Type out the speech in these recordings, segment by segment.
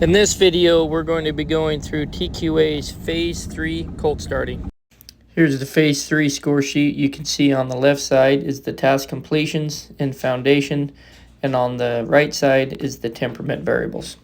In this video, we're going to be going through TQA's Phase 3 Colt starting. Here's the Phase 3 score sheet. You can see on the left side is the task completions and foundation, and on the right side is the temperament variables.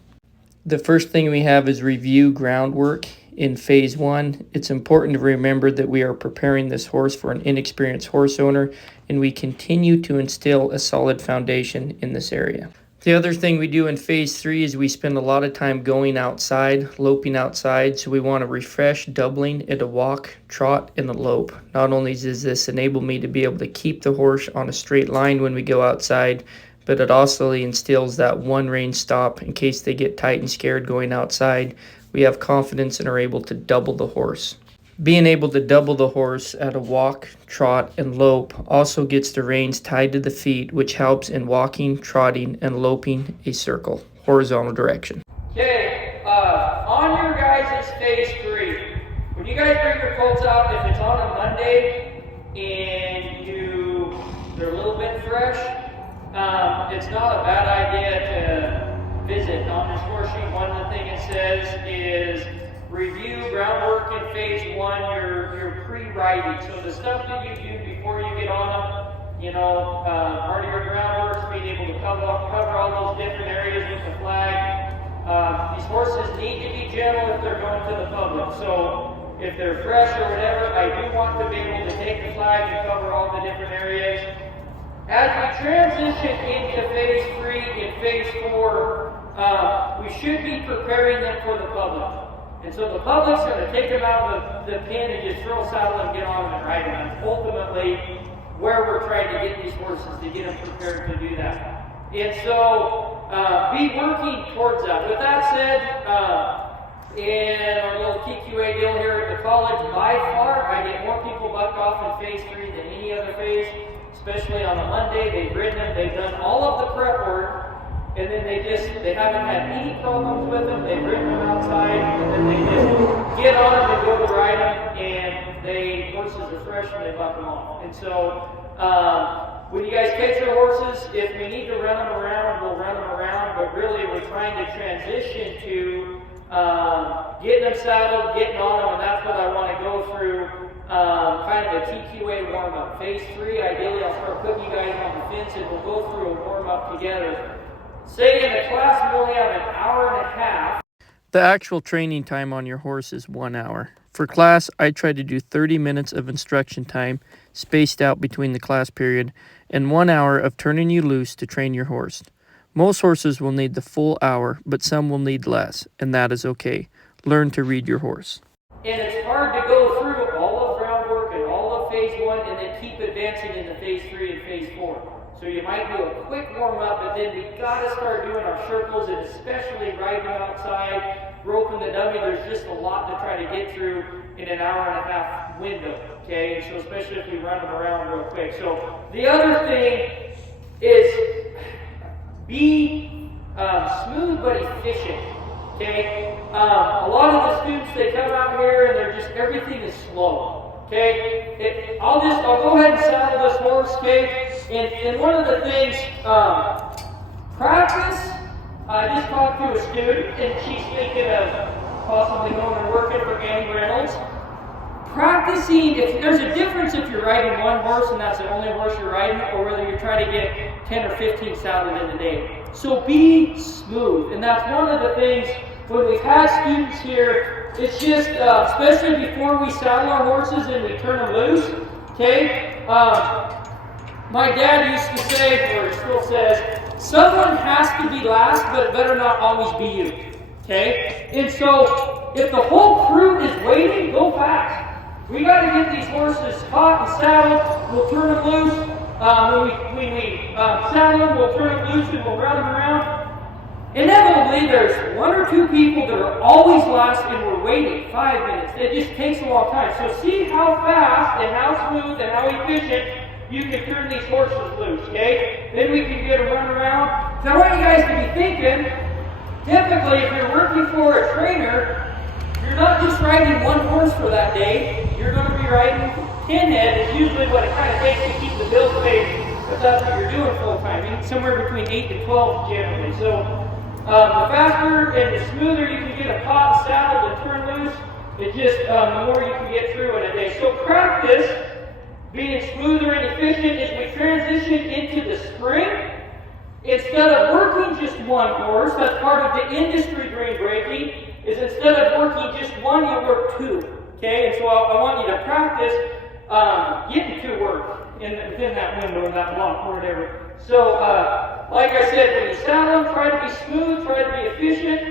The first thing we have is review groundwork in Phase 1. It's important to remember that we are preparing this horse for an inexperienced horse owner, and we continue to instill a solid foundation in this area. The other thing we do in Phase 3 is we spend a lot of time going outside, loping outside, so we want to refresh doubling at a walk, trot, and a lope. Not only does this enable me to be able to keep the horse on a straight line when we go outside, but it also instills that one range stop in case they get tight and scared going outside. We have confidence and are able to double the horse. Being able to double the horse at a walk, trot, and lope also gets the reins tied to the feet, which helps in walking, trotting, and loping a circle, horizontal direction. Okay, on your guys' Phase 3, when you guys bring your colts out, if it's on a Monday and they're a little bit fresh, it's not a bad idea to visit. On this horse sheet, one of the things it says is review groundwork in Phase 1, your pre-riding. So the stuff that you do before you get on them, part of your groundwork is being able to cover all those different areas with the flag. These horses need to be gentle if they're going to the public. So if they're fresh or whatever, I do want to be able to take the flag and cover all the different areas. As we transition into Phase 3 and Phase 4, we should be preparing them for the public. And so the public's going to take them out of the pen and just throw a saddle and get on them and ride them. That's ultimately where we're trying to get these horses, to get them prepared to do that. And so be working towards that. With that said, in our little TQA deal here at the college, by far, I get more people bucked off in Phase 3 than any other phase, especially on a Monday. They've ridden them, they've done all of the prep work, and then they haven't had any problems with them. They've ridden them outside, and then they just get on them and go to ride them, and horses are fresh and they buck them off. And so when you guys catch your horses, if we need to run them around, we'll run them around, but really we're trying to transition to getting them saddled, getting on them, and that's what I want to go through, kind of a TQA warm-up. Phase 3, ideally I'll start putting you guys on the fence and we'll go through a warm-up together. Say in the class we only have an hour and a half. The actual training time on your horse is 1 hour. For class, I try to do 30 minutes of instruction time spaced out between the class period and 1 hour of turning you loose to train your horse. Most horses will need the full hour, but some will need less, and that is okay. Learn to read your horse. And it's hard to go through all of groundwork and all of Phase 1 and then keep advancing into Phase 3 and Phase 4. So you might do a quick warm-up, but then we got to start doing our circles, and especially riding outside, roping the dummy. There's just a lot to try to get through in an hour and a half window, okay? And so especially if we run them around real quick. So the other thing is be smooth but efficient, okay? A lot of the students, they come out here and they're just, everything is slow. Okay, I'll go ahead and saddle this horse, okay? And one of the things, practice, I just talked to a student and she's thinking of possibly going and working for Annie Reynolds. Practicing, if there's a difference if you're riding one horse and that's the only horse you're riding, or whether you're trying to get 10 or 15 saddled in a day. So be smooth, and that's one of the things when we've had students here. It's just, especially before we saddle our horses and we turn them loose, okay? My dad used to say, or still says, someone has to be last, but it better not always be you, okay? And so, if the whole crew is waiting, go fast. We got to get these horses caught and saddled. We'll turn them loose. When we saddle them, we'll turn them loose and we'll run them around. Inevitably, there's one or two people that are always last and we're waiting 5 minutes. It just takes a long time. So see how fast and how smooth and how efficient you can turn these horses loose, okay? Then we can get a run around. So I want you guys to be thinking, typically if you're working for a trainer, you're not just riding one horse for that day. You're going to be riding 10 head. Is usually what it kind of takes to keep the bills paid, if that's what you're doing full time. Somewhere between 8 to 12 generally. So The faster and the smoother you can get a cotton saddle to turn loose, it just, the more you can get through in a day. So practice being smoother and efficient as we transition into the spring. Instead of working just one horse, that's part of the industry green braking, is instead of working just one, you work two. Okay, and so I want you to practice getting to work within that window, that block, or whatever. So, like I said, when you saddle them, try to be smooth, try to be efficient.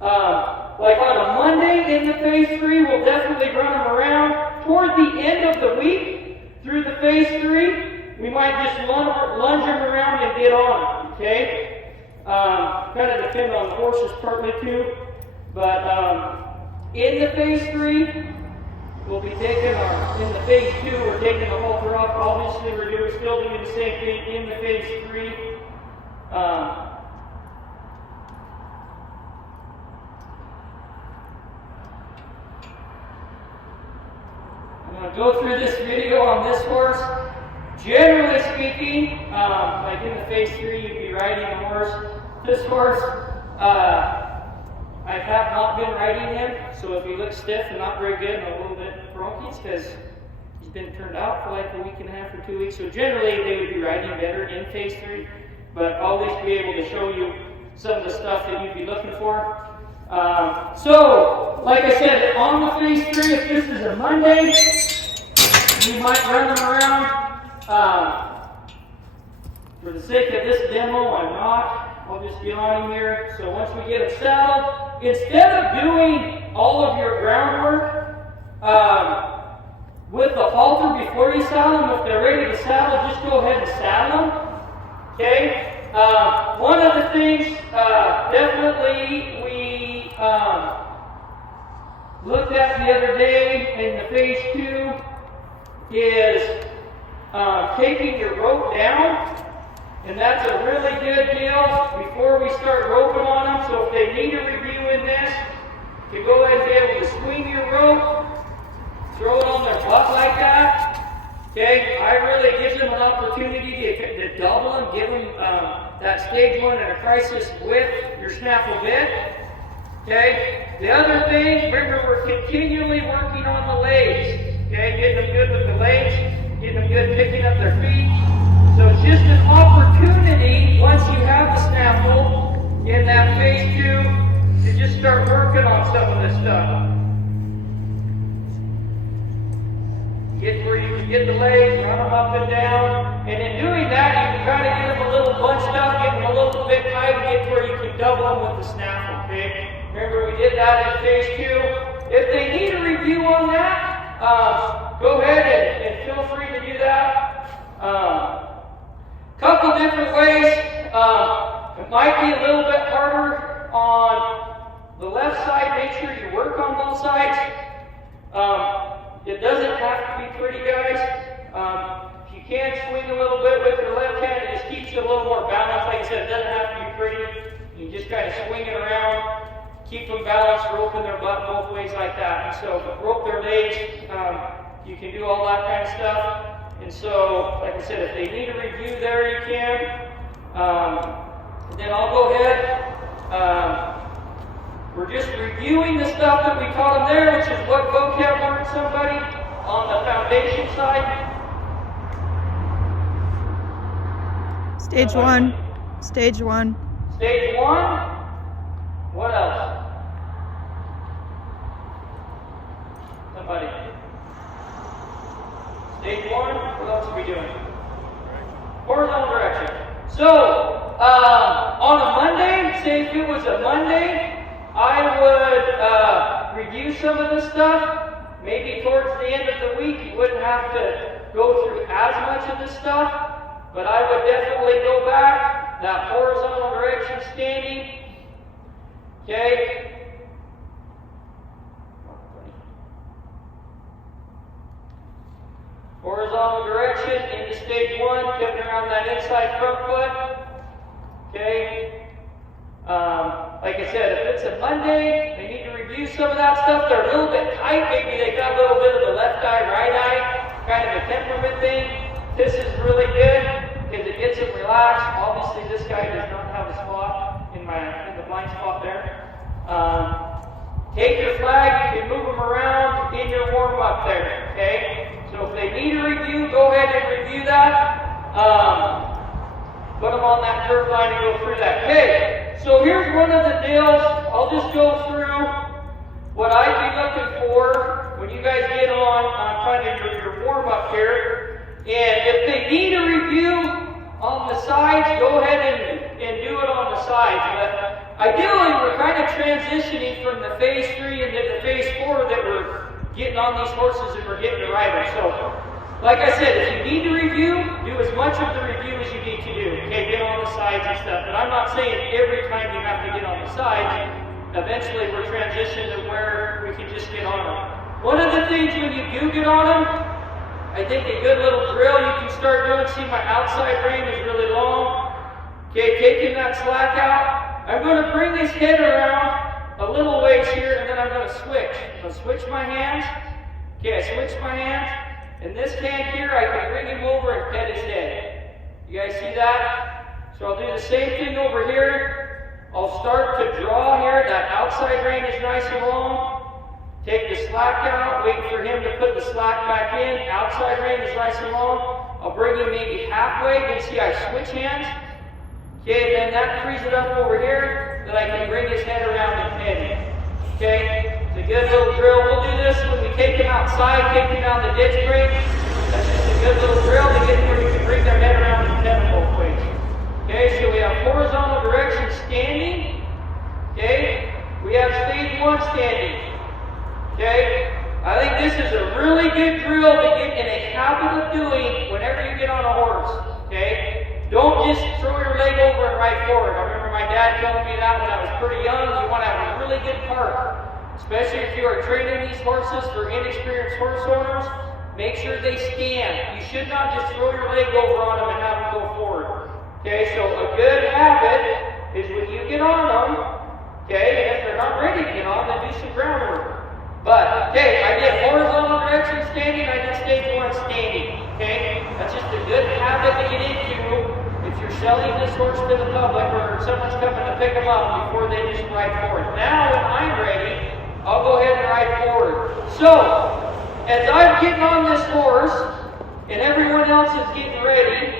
Like on a Monday in the phase 3, we'll definitely run them around. Toward the end of the week, through the phase 3, we might just lunge them around and get on, okay? Kind of depend on the horses partly too. But in the phase 3, we'll be taking in the phase 2, we're taking the halter off. Obviously, we're still doing the same thing in the phase 3. I'm going to go through this video on this horse. Generally speaking, like in the phase 3, you'd be riding a horse. This horse, I have not been riding him, so if he looks stiff and not very good and a little bit bronky, it's because he's been turned out for like a week and a half or 2 weeks. So generally, they would be riding better in phase 3, but I'll at least be able to show you some of the stuff that you'd be looking for. So, like I said, on the phase 3, if this is a Monday, you might run them around. For the sake of this demo, I'm not. I'll just be on here. So once we get them saddled, instead of doing all of your groundwork with the halter before you saddle them, if they're ready to saddle, just go ahead and saddle them. Okay? One of the things definitely we looked at the other day in the phase 2 is taking your rope down. And that's a really good deal before we start roping on them. So if they need a review in this, to go ahead and be able to swing your rope, throw it on their butt like that. Okay, I really gives them an opportunity to double them, give them that stage 1 and a crisis with your snaffle bit. Okay, the other thing, remember we're continually working on the legs. Okay, getting them good with the legs, getting them good picking up their feet. So it's just an opportunity, once you have the snaffle in that phase 2, to just start working on some of this stuff. Get where you can get the legs, run them up and down, and in doing that, you can kind of get them a little bunched up, get them a little bit tight, and get to where you can double them with the snaffle, okay? Remember, we did that in phase 2. If they need a review on that, go ahead and feel free to do that. Couple different ways. It might be a little bit harder on the left side. Make sure you work on both sides. It doesn't have to be pretty, guys. If you can swing a little bit with your left hand, it just keeps you a little more balanced. Like I said, it doesn't have to be pretty. You can just kind of swing it around, keep them balanced, roping their butt both ways like that. And so, rope their legs. You can do all that kind of stuff. And so, like I said, if they need a review there, you can. Then I'll go ahead. We're just reviewing the stuff that we taught them there, which is what vocab learned somebody on the foundation side. Stage 1. Stage 1. Stage 1. What else? Somebody. Stage 1, what else are we doing? Horizontal direction. So, on a Monday, say if it was a Monday, I would review some of this stuff. Maybe towards the end of the week, you wouldn't have to go through as much of this stuff, but I would definitely go back, that horizontal direction standing. Okay? Horizontal direction into stage 1, coming around that inside front foot. Okay. Like I said, if it's a Monday, they need to review some of that stuff. They're a little bit tight. Maybe they got a little bit of the left eye, right eye, kind of a temperament thing. This is really good because it gets them relaxed. Obviously, this guy does not have a spot in my in the blind spot there. Take your flag, you can move them around in your warm-up there, okay? So if they need a review, go ahead and review that. Put them on that curve line and go through that. Okay, so here's one of the deals. I'll just go through what I'd be looking for when you guys get on kind of your warm-up here. And if they need a review on the sides, go ahead and do it on the sides. But ideally, we're kind of transitioning from the phase 3 into the phase 4 that we're getting on these horses and we're getting to ride them. So, like I said, if you need to review, do as much of the review as you need to do. Okay, get on the sides and stuff. But I'm not saying every time you have to get on the sides. Eventually, we're transitioning to where we can just get on them. One of the things when you do get on them, I think a good little drill you can start doing. See, my outside rein is really long. Okay, taking that slack out. I'm going to bring this head around a little ways here, and then I'm going to switch. I'll switch my hands. Okay, I switch my hands. And this hand here, I can bring him over and pet his head. You guys see that? So I'll do the same thing over here. I'll start to draw here. That outside rein is nice and long. Take the slack out, wait for him to put the slack back in. Outside rein is nice and long. I'll bring him maybe halfway. You can see I switch hands. Okay, and then that frees it up over here that I can bring his head around and pet him. Okay, it's a good little drill. We'll do this when we take him outside, take him down the ditch break. That's just a good little drill to get where you can bring their head around and pet them both ways. Okay, so we have horizontal direction standing. Okay, we have stage 1 standing. Okay, I think this is a really good drill to get in a habit of doing whenever you get on a horse. Okay, don't just throw your leg over and ride forward. I remember my dad telling me that when I was pretty young. You want to have a really good park, especially if you are training these horses for inexperienced horse owners. Make sure they stand. You should not just throw your leg over on them and have them go forward. Okay, so a good habit is when you get on them. Okay, and if they're not ready to get on, then do some groundwork. But, okay, I did horizontal direction standing, I did stage 1 standing, okay? That's just a good habit to get into if you're selling this horse to the public or someone's coming to pick them up before they just ride forward. Now, when I'm ready, I'll go ahead and ride forward. So, as I'm getting on this horse, and everyone else is getting ready,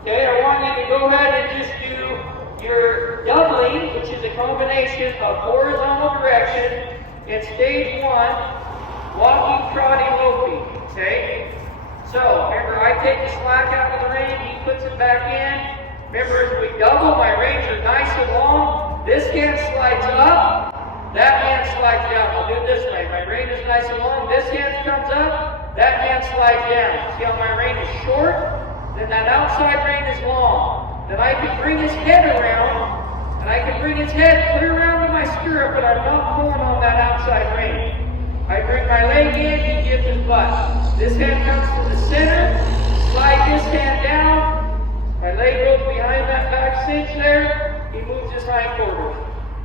okay, I want you to go ahead and just do your doubling, which is a combination of horizontal direction in stage 1, walking, trotting, loping, okay? So, remember, I take the slack out of the rein, he puts it back in. Remember, as we double, my reins are nice and long. This hand slides up, that hand slides down. I'll do it this way. My rein is nice and long, this hand comes up, that hand slides down. See how my rein is short? Then that outside rein is long. Then I can bring his head around, and I can bring his head clear around to my stirrup, but I'm not pulling on that outside rein. I bring my leg in, he gives his butt. This hand comes to the center, slide this hand down, my leg goes behind that back cinch there, he moves his hind quarters.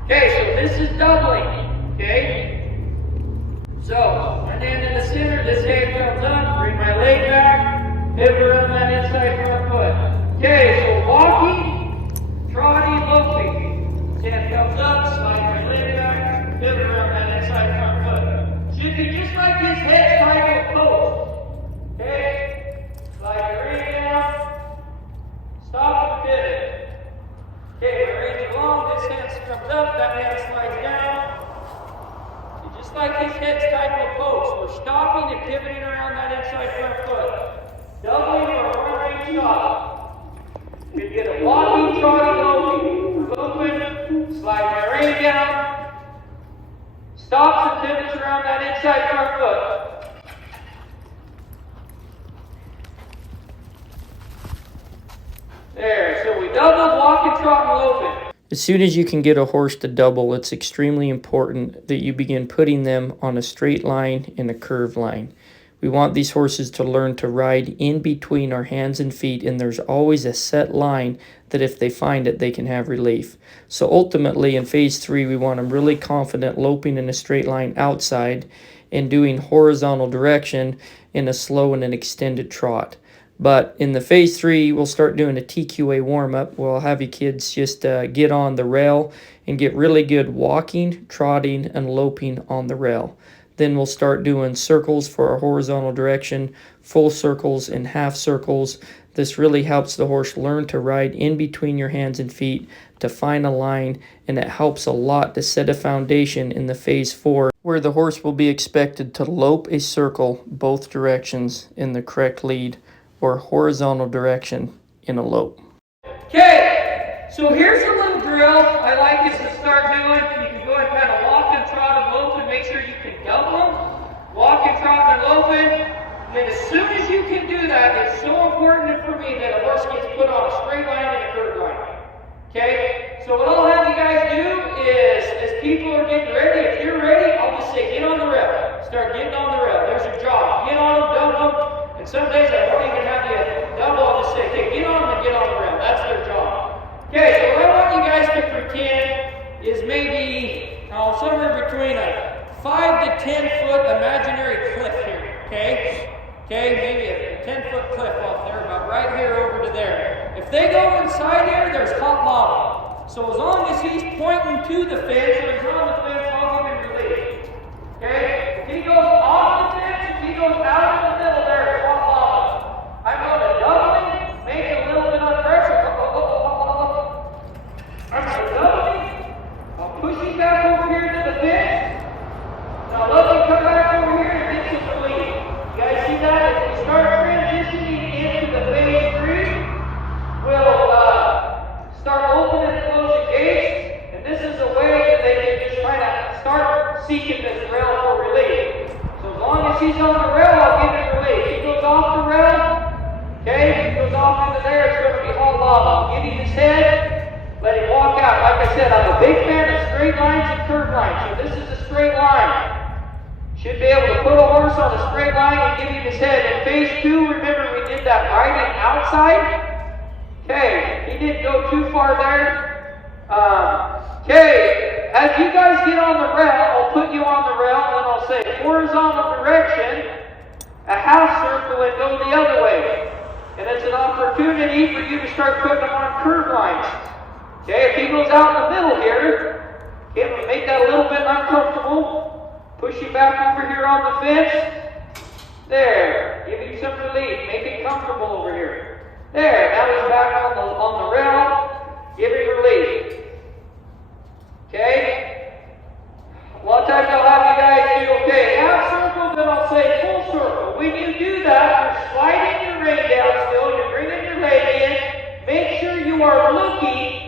Okay, so this is doubling, okay? So, one hand in the center, this hand comes up, bring my leg back, pivot around that inside front foot. Okay, so walking, trotting, loping. Hand comes up, slide my leg back, pivot around that inside front foot. Should be just like his head tied to a post. Okay? Slide your rein down, stop and pivot. Okay, my rein is long, this hand comes up, that hand slides down. So just like his head's tied to a post, we're stopping and pivoting around that inside front foot. Doubling or one rein stop. You can get a walking, trotting, loping. Open, slide my rein down, stops and pivots around that inside front foot. There, so we doubled, walking, trotting, loping. As soon as you can get a horse to double, it's extremely important that you begin putting them on a straight line and a curved line. We want these horses to learn to ride in between our hands and feet, and there's always a set line that if they find it, they can have relief. So ultimately, in phase 3, we want them really confident loping in a straight line outside and doing horizontal direction in a slow and an extended trot. But in the phase 3, we'll start doing a TQA warm-up. We'll have you kids just get on the rail and get really good walking, trotting, and loping on the rail. Then we'll start doing circles for our horizontal direction, full circles and half circles. This really helps the horse learn to ride in between your hands and feet, to find a line, and it helps a lot to set a foundation in the phase 4, where the horse will be expected to lope a circle both directions in the correct lead, or horizontal direction in a lope. Okay, so here's a little drill I like us to start doing. You can go and kind of walk and trot and lope and make sure you can double them. Walk and trot and lope it. And then as soon as you can do that, it's so important for me that a horse gets put on a straight line and a curved line. Okay, so what I'll have you guys do is, as people are getting ready, if you're ready, I'll just say, get on the rail. Start getting on the rail. There's your job. Get on them, double them. And some days I won't even have you double. I'll just say, okay, get on them and get on the rail. That's their job. Okay, so what I want you guys to pretend is maybe somewhere between a 5 to 10 foot imaginary cliff here. Okay? Okay, maybe a 10-foot cliff off there, about right here over to there. If they go inside here, there's hot lava. So as long as he's pointing to the fence, or he's on the fence, I'll give him relief. Okay? If he goes off the fence, if he goes out of the middle, there's hot lava. I'm going to double him, make it a little bit of pressure. I'm going to double him. I'll push him back over here to the fence. Now let him come back over here and get some relief. You guys see that? As we start transitioning into the phase 3, we'll start opening and closing gates, and this is a way that they can just try to start seeking this rail for relief. So as long as he's on the rail, I'll give him relief. He goes off the rail, okay? He goes off into there, it's going to be hot lava. I'll give him his head, let him walk out. Like I said, I'm a big fan of straight lines and curved lines, so this is a straight line. Should be able to put a horse on a straight line and give him his head. In phase 2, remember we did that riding outside? Okay, he didn't go too far there. Okay, as you guys get on the rail, I'll put you on the rail and then I'll say horizontal direction, a half circle, and go the other way. And it's an opportunity for you to start putting them on curved lines. Okay, if he goes out in the middle here, okay, we'll make that a little bit uncomfortable. Push him back over here on the fence. There. Give him some relief. Make it comfortable over here. There. Now he's back on the rail. Give him relief. Okay? A lot of times I'll have you guys do, okay, half circle, then I'll say full circle. When you do that, you're sliding your rein down still. You're bringing your leg in. Make sure you are looking.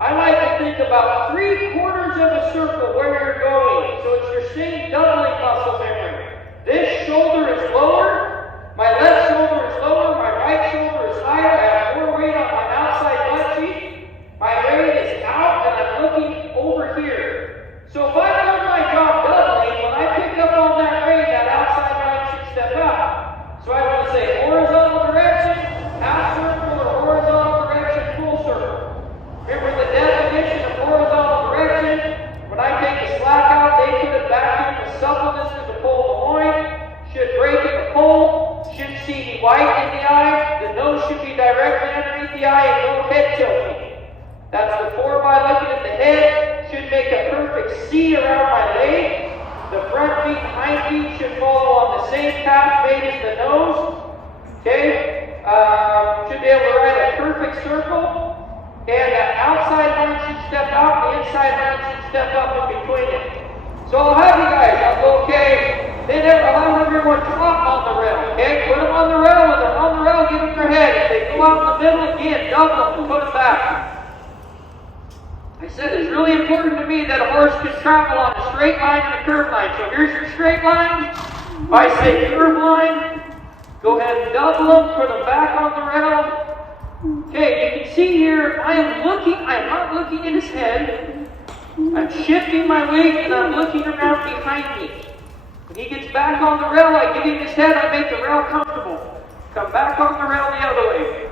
I like to think about 3/4 of a circle where you're going. So it's your same doubling muscle memory. This shoulder is lower, my left shoulder is lower, my right shoulder is higher, I have more weight on my outside butt cheek, my rein is out, and I'm looking over here. So if I do my job doubling, when I pick up on that rein, that outside line should step out. So I want to say horizontal direction, half circle, or horizontal direction, full circle. Remember the definition of horizontal direction. When I take the slack out, they put it back in the suppleness of the pole of the loin. Should break in the pole. Shouldn't see any white in the eye. The nose should be directly underneath the eye and no head tilting. That's the 4 by looking at the head. Should make a perfect C around my leg. The front feet and hind feet should follow on the same path made as the nose. Okay? Should be able to ride a perfect circle. And that outside line should step out, the inside line should step up in between it. So I'll have you guys, I'll go, okay, then I'll have everyone trot on the rail, okay? Put them on the rail, when they're on the rail, give them their head. If they go out in the middle again, double them and put them back. I said it's really important to me that a horse can travel on a straight line and a curved line. So here's your straight line. If I say curved line, go ahead and double them, put them back on the rail. Okay, you can see here, I am not looking in his head. I'm shifting my weight and I'm looking around behind me. When he gets back on the rail, I give him his head, I make the rail comfortable. Come back on the rail the other way.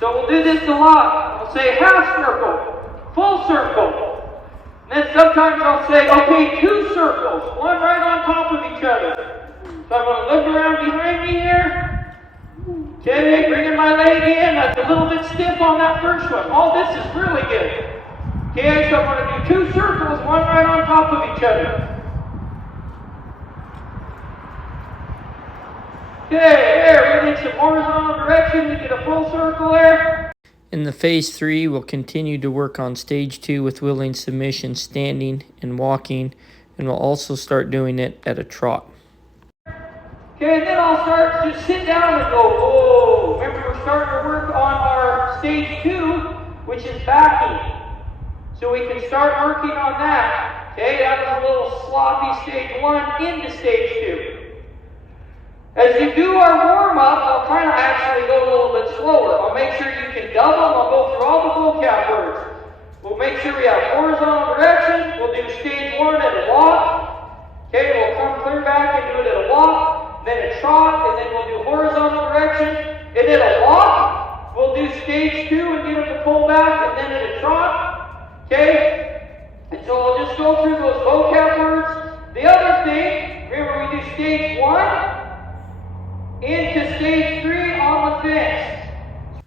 So we'll do this a lot. We'll say half circle, full circle. And then sometimes I'll say, okay, 2 circles, one right on top of each other. So I'm going to look around behind me here. Okay, bringing my leg in. That's a little bit stiff on that first one. All this is really good. Okay, so I'm going to do 2 circles, one right on top of each other. Okay, there, we need some horizontal direction to get a full circle there. In the phase 3, we'll continue to work on stage 2 with willing submission, standing and walking, and we'll also start doing it at a trot. Okay, and then I'll start to just sit down and go, whoa. Remember, we're starting to work on our stage 2, which is backing. So we can start working on that. Okay, that was a little sloppy stage 1 into stage 2. As you do our warm-up, I'll kind of actually go a little bit slower. I'll make sure you can double. I'll go through all the vocab words. We'll make sure we have horizontal direction. We'll do stage 1 at a walk. Okay, we'll come clear back and do it at a walk, then a trot, and then we'll do horizontal direction. And at a walk, we'll do stage 2 and get them to pull back, and then at a trot. Okay? And so I'll just go through those vocab words. The other thing, remember we do stage 1 into stage 3 on the fence.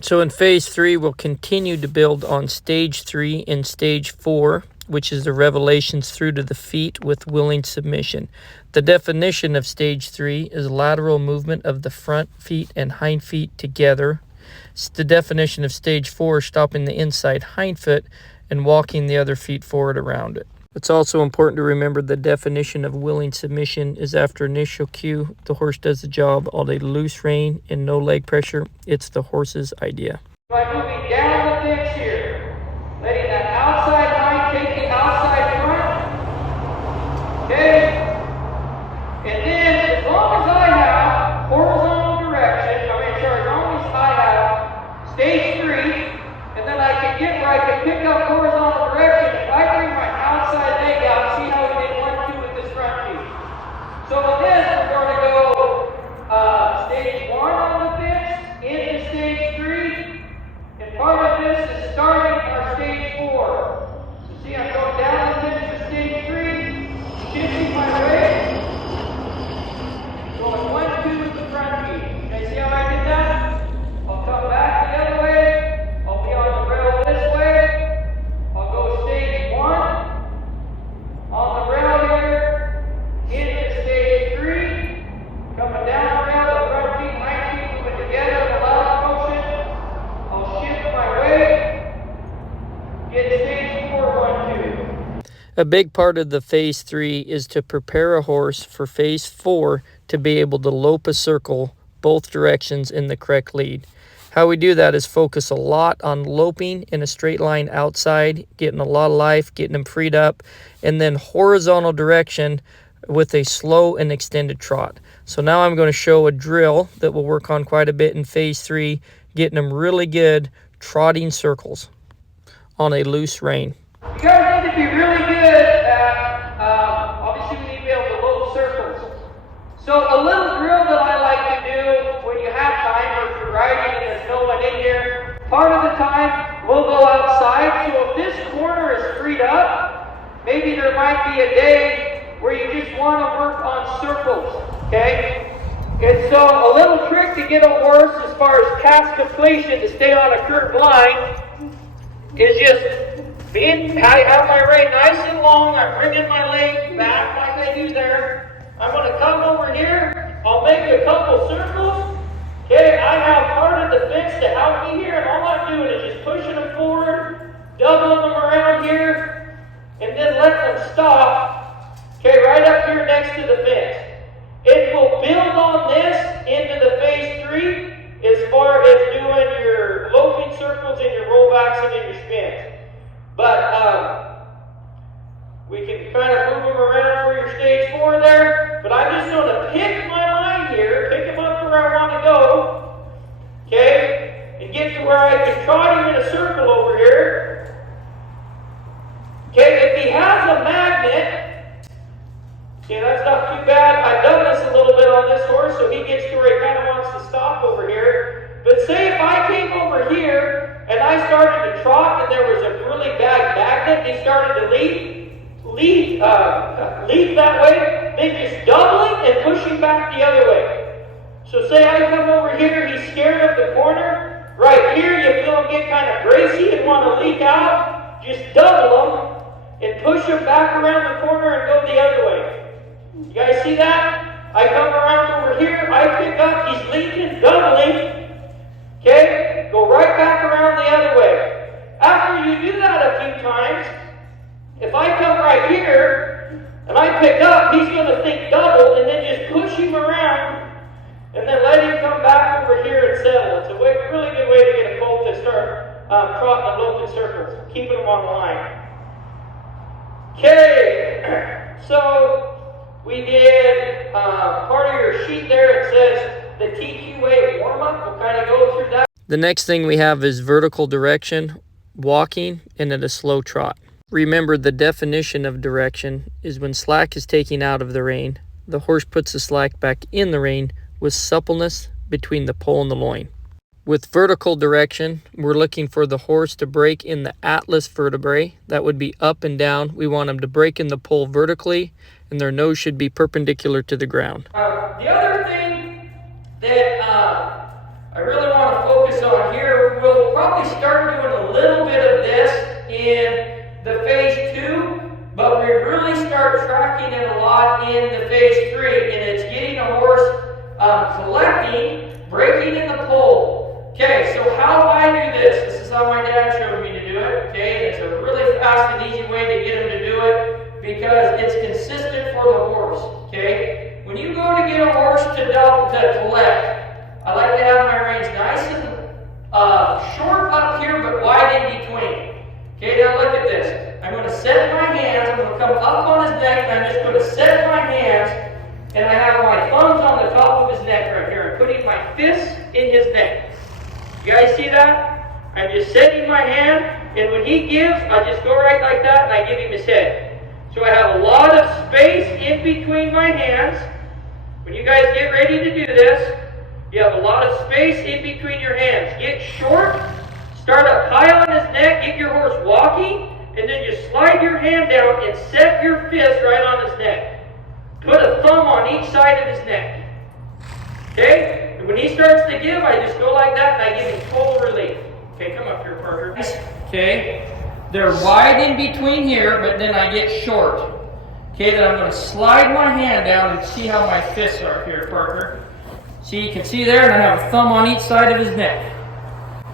So in phase 3, we'll continue to build on stage 3 and stage 4, which is the revelations through to the feet with willing submission. The definition of stage 3 is lateral movement of the front feet and hind feet together. The definition of stage 4 is stopping the inside hind foot and walking the other feet forward around it. It's also important to remember the definition of willing submission is after initial cue, the horse does the job, all day loose rein and no leg pressure. It's the horse's idea. By moving down the fence here, letting that outside hind take the outside front. Okay? And then as long as I have horizontal direction, as long as I have stage 3, and then I can get where I can pick up horizontal direction. If I bring my outside leg out, see how we did 1, 2 with this front feet. So with this, we're going to go stage 1 on the fence, into stage 3, and part of this is starting our stage 4. So see, I'm going down the fence for stage 3, shifting my weight, going 1, 2 with the front feet. Okay, see how I did that? I'll come back the other way. I'll be on the rail this way. I'll go stage 1 on the rail here, into stage 3, coming down the rail, the front feet, hind feet moving together in a lateral motion. I'll shift my weight, get stage 4, 1, 2. A big part of the phase 3 is to prepare a horse for phase 4 to be able to lope a circle both directions in the correct lead. How we do that is focus a lot on loping in a straight line outside, getting a lot of life, getting them freed up, and then horizontal direction with a slow and extended trot. So now I'm going to show a drill that we'll work on quite a bit in phase 3, getting them really good trotting circles on a loose rein. You guys need to be really good at, obviously we need to be able to lope circles. So a little drill that I like to do when you have time or if you're riding and there's no one in here, part of the time we'll go outside. So if this corner is freed up, maybe there might be a day where you just want to work on circles, okay? And so a little trick to get a horse as far as task completion to stay on a curved line is just I have my rein nice and long, I'm bringing my leg back like I do there. I'm going to come over here, I'll make a couple circles. Okay, I have part of the fence to help me here, and all I'm doing is just pushing them forward, doubling them around here, and then letting them stop. Okay, right up here next to the fence. It will build on this into the phase 3 as far as doing your loping circles and your rollbacks and in your spins. But we can kind of move them around for your stage 4 there. But I'm just going to pick my line here, pick them up to where I want to go, okay, and get to where I can trot him in a circle over here. Okay, if he has a magnet, okay, that's not too bad. I've done this a little bit on this horse, so he gets to where he kind of wants to stop over here. But say if I came over here and I started to trot and there was a really bad magnet and he started to lead that way, then just doubling and pushing back the other way. So say I come over here, he's scared of the corner. Right here, you feel him get kind of bracy and want to leak out. Just double him and push him back around the corner and go the other way. You guys see that? I come around over here, I pick up, he's leaking, doubling. Okay? Go right back around the other way. After you do that a few times, if I come right here and I pick up, he's going to think double and then just push him around and then let him come back over here and settle. It's a really good way to get a colt to start trotting and loping circles, keeping them on the line. Okay, so we did part of your sheet there. It says the TQA warm-up. We'll kind of go through that. The next thing we have is vertical direction, walking, and at a slow trot. Remember, the definition of direction is when slack is taken out of the rein, the horse puts the slack back in the rein with suppleness between the pole and the loin. With vertical direction, we're looking for the horse to break in the atlas vertebrae. That would be up and down. We want them to break in the pole vertically, and their nose should be perpendicular to the ground. The other thing that I really want to focus on here, we'll probably start doing a little bit of this in the phase 2, but we really start tracking it a lot in the phase 3, and it's getting a horse collecting, breaking in the pole. Okay, so how I do this, this is how my dad showed me to do it, okay, it's a really fast and easy way to get him to do it because it's consistent for the horse, okay. When you go to get a horse to collect, I like to have my reins nice and short up here but wide in between. Okay, now look at this. I'm going to set my hands, I'm going to come up on his neck, and I'm just going to set my hands, and I have my thumbs on the top of his neck right here. I'm putting my fists in his neck. You guys see that? I'm just setting my hand, and when he gives, I just go right like that, and I give him his head. So I have a lot of space in between my hands. When you guys get ready to do this, you have a lot of space in between your hands. Get short, start up high on his neck, get your horse walking, and then just slide your hand down and set your fist right on his neck. Put a thumb on each side of his neck. Okay? And when he starts to give, I just go like that and I give him total relief. Okay, come up here, Parker. Okay? They're wide in between here, but then I get short. Okay, then I'm going to slide my hand down and see how my fists are here, Parker. See, you can see there, and I have a thumb on each side of his neck.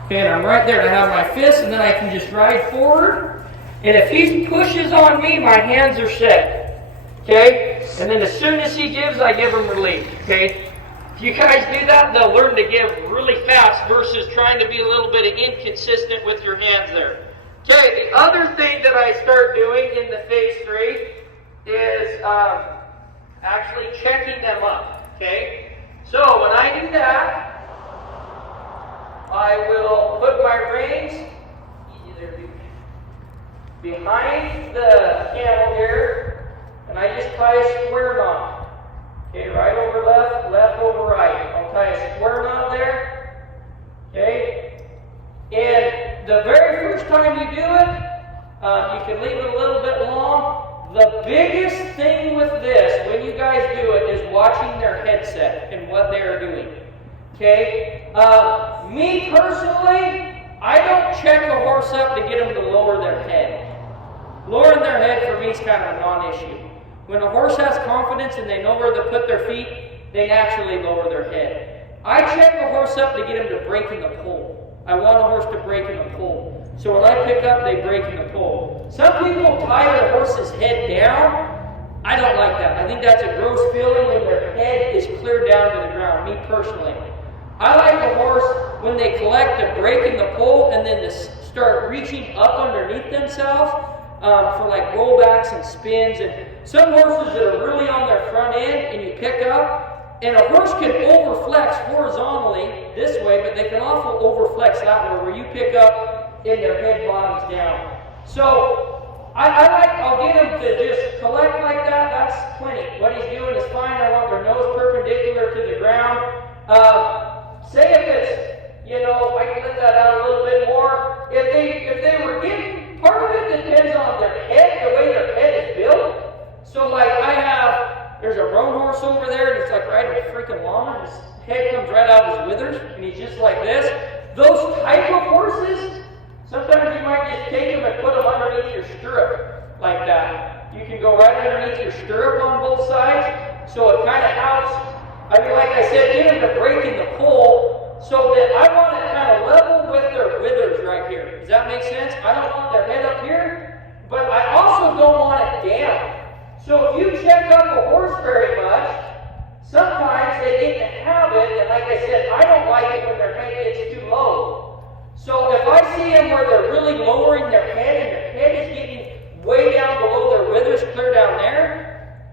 Okay, and I'm right there to have my fist, and then I can just ride forward. And if he pushes on me, my hands are set. Okay? And then as soon as he gives, I give him relief. Okay? If you guys do that, they'll learn to give really fast versus trying to be a little bit inconsistent with your hands there. Okay, the other thing that I start doing in the phase 3 is actually checking them up. Okay? So when I do that, I will put my reins behind the camel here, and I just tie a square knot. Okay, right over left, left over right. I'll tie a square knot there. Okay? And the very first time you do it, you can leave it a little bit long. The biggest thing with this, when you guys do it, is watching their headset and what they are doing. Okay? Me personally, I don't check a horse up to get them to lower their head. Lowering their head for me is kind of a non-issue. When a horse has confidence and they know where to put their feet, they naturally lower their head. I check a horse up to get him to break in the pole. I want a horse to break in the pole. So when I pick up, they break in the pole. Some people tie their horse's head down. I don't like that. I think that's a gross feeling when their head is clear down to the ground, me personally. I like a horse, when they collect, to break in the pole and then to start reaching up underneath themselves for like rollbacks and spins. And some horses that are really on their front end and you pick up, and a horse can overflex horizontally this way, but they can also overflex that way where you pick up and their head bottoms down. So I'll get him to just collect like that. That's plenty. What he's doing is fine. I want their nose perpendicular to the ground. Say if it's, I can let that out a little bit more. If they were getting, part of it depends on their head, the way their head is built. So like there's a roan horse over there, and it's like riding a freaking llama. His head comes right out of his withers, and he's just like this. Those type of horses, sometimes you might just take them and put them underneath your stirrup, like that. You can go right underneath your stirrup on both sides, so it kind of helps. I mean, like I said, get them to break in the pole, so that I want it kind of level with their withers right here. Does that make sense? I don't want their head up here, but I also don't want it down. So if you check up a horse very much, sometimes they get in the habit, and like I said, I don't like it when their head gets too low. So if I see them where they're really lowering their head, and their head is getting way down below their withers, clear down there,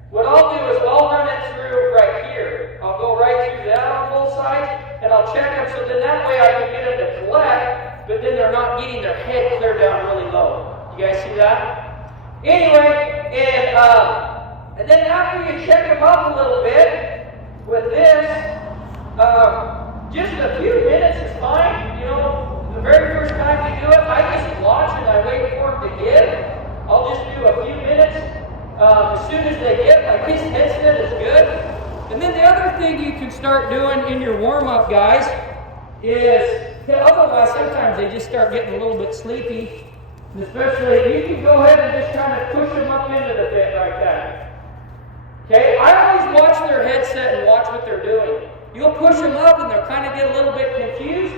what I'll do is I'll run it through right here. I'll go right through that on both sides, and I'll check them, so then that way I can get them to collect, but then they're not getting their head clear down really low. You guys see that? Anyway, and then after you check them up a little bit with this, just a few minutes is fine. You know, the very first time you do it, I just watch and I wait for them to give. I'll just do a few minutes. As soon as they give, like his headset is good. And then the other thing you can start doing in your warm-up, guys, is, otherwise sometimes they just start getting a little bit sleepy. And especially, you can go ahead and just kind of push them up into the bit like that. Okay, I always watch their headset and watch what they're doing. You'll push them up and they'll kind of get a little bit confused.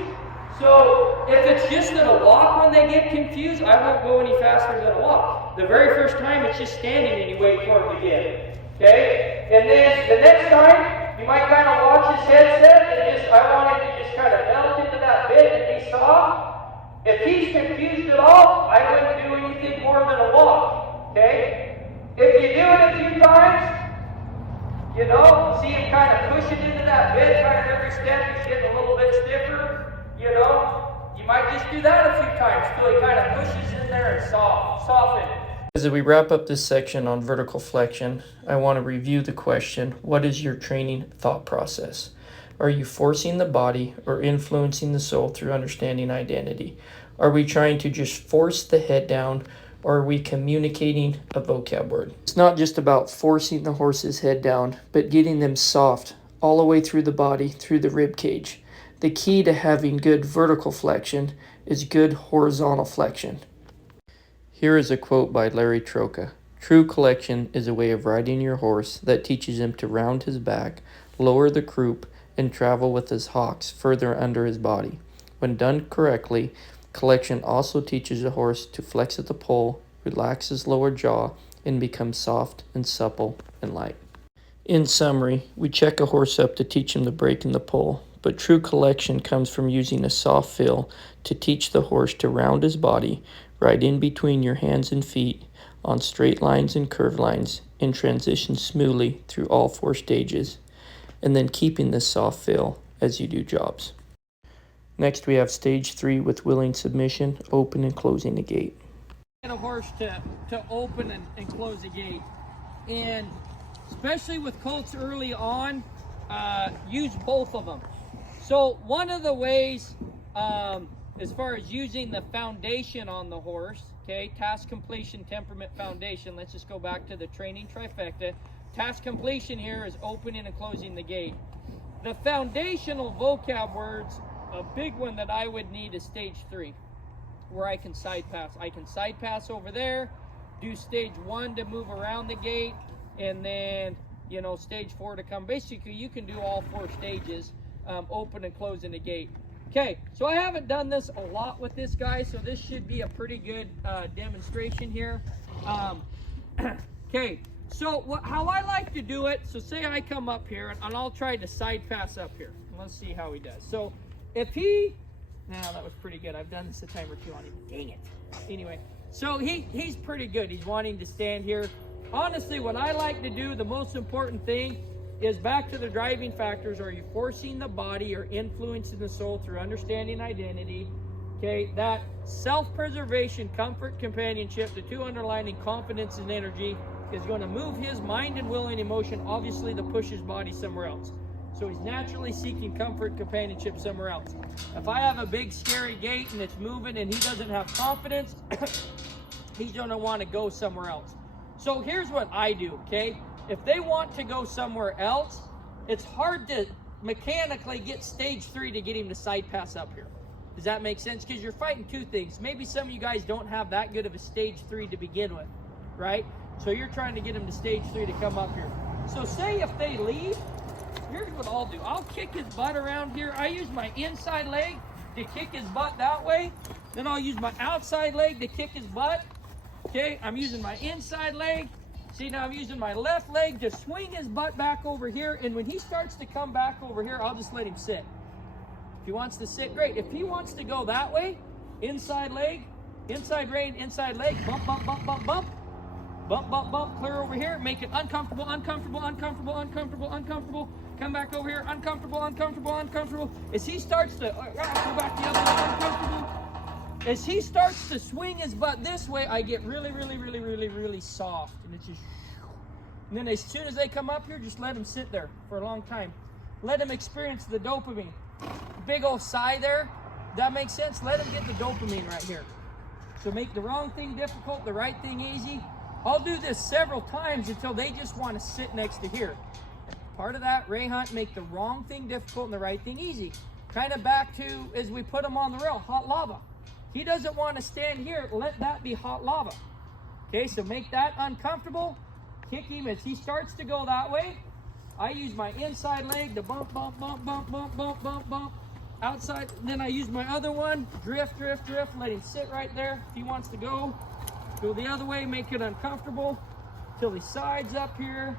So if it's just in a walk when they get confused, I won't go any faster than a walk. The very first time it's just standing and you wait for them to get. Okay? And then the next time, you might kind of watch his headset and I want him to just kind of melt into that bit and be soft. If he's confused at all, I wouldn't do anything more than a walk. Okay? If you do it a few times, you know, see him kind of pushing into that bit, kind of every step he's getting a little bit stiffer, you know. You might just do that a few times till he kind of pushes in there and soften. As we wrap up this section on vertical flexion, I want to review the question, what is your training thought process? Are you forcing the body or influencing the soul through understanding identity? Are we trying to just force the head down, or are we communicating a vocab word? It's not just about forcing the horse's head down, but getting them soft all the way through the body, through the rib cage. The key to having good vertical flexion is good horizontal flexion. Here is a quote by Larry Troca. True collection is a way of riding your horse that teaches him to round his back, lower the croup, and travel with his hocks further under his body. When done correctly, collection also teaches a horse to flex at the poll, relax his lower jaw, and become soft and supple and light. In summary, we check a horse up to teach him the break in the poll, but true collection comes from using a soft fill to teach the horse to round his body right in between your hands and feet on straight lines and curved lines and transition smoothly through all 4 stages, and then keeping this soft fill as you do jobs. Next, we have stage 3 with willing submission, open and closing the gate. Get a horse to open and close the gate. And especially with colts early on, use both of them. So one of the ways, as far as using the foundation on the horse, okay, task completion, temperament, foundation, let's just go back to the training trifecta. Task completion here is opening and closing the gate. The foundational vocab words, a big one that I would need is stage 3, where I can side pass. I can side pass over there, do stage 1 to move around the gate, and then, you know, stage 4 to come. Basically, you can do all 4 stages, open and closing the gate. Okay, so I haven't done this a lot with this guy, so this should be a pretty good demonstration here. Okay, so how I like to do it, so say I come up here, and I'll try to side pass up here. Let's see how he does. So if he, now that was pretty good. I've done this a time or 2 on him. Dang it. Anyway, so he's pretty good. He's wanting to stand here. Honestly, what I like to do, the most important thing, is back to the driving factors. Are you forcing the body or influencing the soul through understanding identity? Okay, that self-preservation, comfort, companionship, the 2 underlining confidence and energy is going to move his mind and will and emotion, obviously, to push his body somewhere else. So he's naturally seeking comfort, companionship somewhere else. If I have a big scary gate and it's moving and he doesn't have confidence, he's going to want to go somewhere else. So here's what I do, okay? If they want to go somewhere else, it's hard to mechanically get stage 3 to get him to side pass up here. Does that make sense? Because you're fighting two things. Maybe some of you guys don't have that good of a stage 3 to begin with, right? So you're trying to get him to stage 3 to come up here. So say if they leave, here's what I'll do. I'll kick his butt around here. I use my inside leg to kick his butt that way. Then I'll use my outside leg to kick his butt. Okay, I'm using my inside leg. See, now I'm using my left leg to swing his butt back over here. And when he starts to come back over here, I'll just let him sit. If he wants to sit, great. If he wants to go that way, inside leg, inside rein, inside leg, bump, bump, bump, bump, bump. Bump, bump, bump, clear over here. Make it uncomfortable, uncomfortable, uncomfortable, uncomfortable, uncomfortable. Come back over here, uncomfortable, uncomfortable, uncomfortable. As he starts to, go back the other way, uncomfortable. As he starts to swing his butt this way, I get really, really, really, really, really soft. And it's just, and then as soon as they come up here, just let them sit there for a long time. Let them experience the dopamine. Big old sigh there. That makes sense? Let them get the dopamine right here. So make the wrong thing difficult, the right thing easy. I'll do this several times until they just want to sit next to here. Part of that, Ray Hunt, make the wrong thing difficult and the right thing easy. Kind of back to, as we put him on the rail, hot lava. He doesn't want to stand here, let that be hot lava. Okay, so make that uncomfortable. Kick him as he starts to go that way. I use my inside leg to bump, bump, bump, bump, bump, bump, bump, bump. Outside, then I use my other one, drift, drift, drift, let him sit right there. If he wants to go the other way, make it uncomfortable till he sides up here.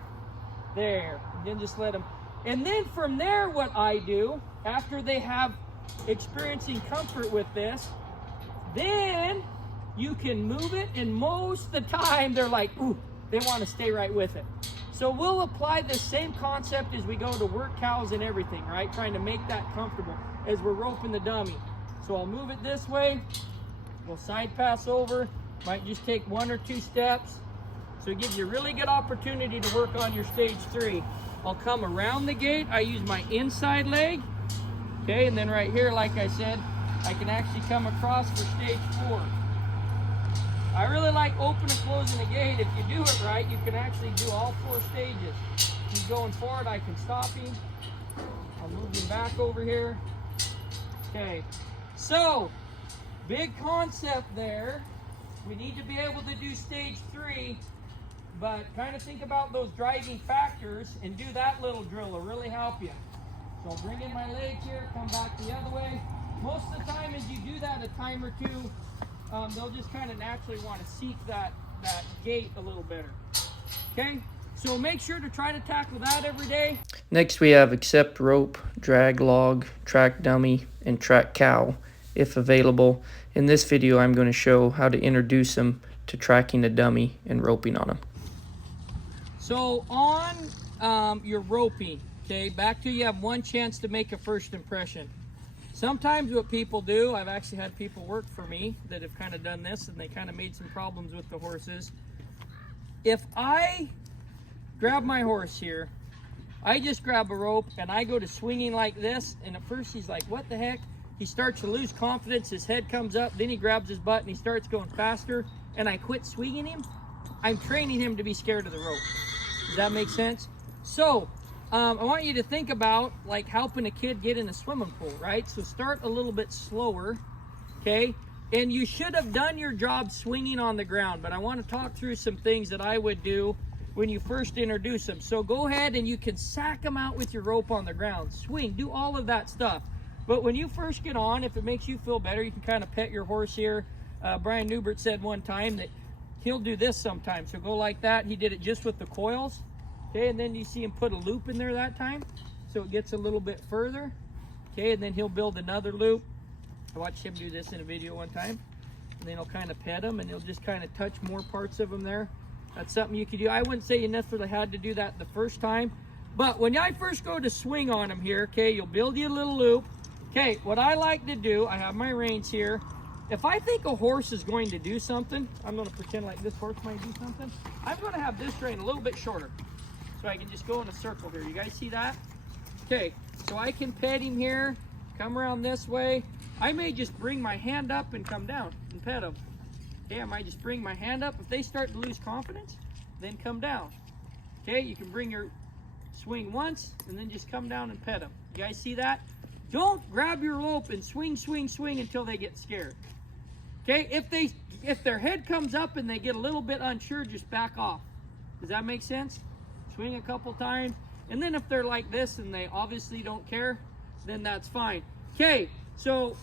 There, and then just let him. And then from there, what I do, after they have experiencing comfort with this, then you can move it, and most of the time they're like, ooh, they want to stay right with it. So we'll apply the same concept as we go to work cows and everything, right? Trying to make that comfortable as we're roping the dummy. So I'll move it this way, we'll side pass over, might just take 1 or 2 steps. So it gives you a really good opportunity to work on your stage 3. I'll come around the gate, I use my inside leg, okay, and then right here, like I said, I can actually come across for stage 4. I really like open and closing the gate. If you do it right, you can actually do all 4 stages. He's going forward, I can stop him. I'll move him back over here. Okay, so big concept there. We need to be able to do stage 3, but kind of think about those driving factors and do that little drill. It'll really help you. So I'll bring in my leg here, come back the other way. Most of the time as you do that a time or two, they'll just kind of naturally want to seek that gate a little better. Okay, so make sure to try to tackle that every day. Next we have accept rope, drag log, track dummy, and track cow if available. In this video I'm going to show how to introduce them to tracking a dummy and roping on them. So on your roping, okay, back to you have one chance to make a first impression. Sometimes what people do, I've actually had people work for me that have kind of done this and they kind of made some problems with the horses. If I grab my horse here, I just grab a rope and I go to swinging like this, and at first he's like, what the heck? He starts to lose confidence, his head comes up, then he grabs his butt and he starts going faster, and I quit swinging him. I'm training him to be scared of the rope. Does that make sense? So I want you to think about like helping a kid get in a swimming pool, right? So start a little bit slower, okay? And you should have done your job swinging on the ground, but I want to talk through some things that I would do when you first introduce them. So go ahead and you can sack them out with your rope on the ground, swing, do all of that stuff. But when you first get on, if it makes you feel better, you can kind of pet your horse here. Brian Newbert said one time that he'll do this sometimes. So go like that. He did it just with the coils. Okay, and then you see him put a loop in there that time, so it gets a little bit further. Okay, and then he'll build another loop. I watched him do this in a video one time. And then he'll kind of pet him, and he'll just kind of touch more parts of him there. That's something you could do. I wouldn't say you necessarily had to do that the first time, but when I first go to swing on him here, okay, you'll build you a little loop. Okay, what I like to do, I have my reins here. If I think a horse is going to do something, I'm going to pretend like this horse might do something. I'm going to have this rein a little bit shorter, so I can just go in a circle here. You guys see that? Okay, so I can pet him here, come around this way. I may just bring my hand up and come down and pet him. Okay, I might just bring my hand up. If they start to lose confidence, then come down. Okay, you can bring your swing once, and then just come down and pet them. You guys see that? Don't grab your rope and swing, swing, swing until they get scared. Okay, if their head comes up and they get a little bit unsure, just back off. Does that make sense? Swing a couple times, and then if they're like this and they obviously don't care, then that's fine. Okay, so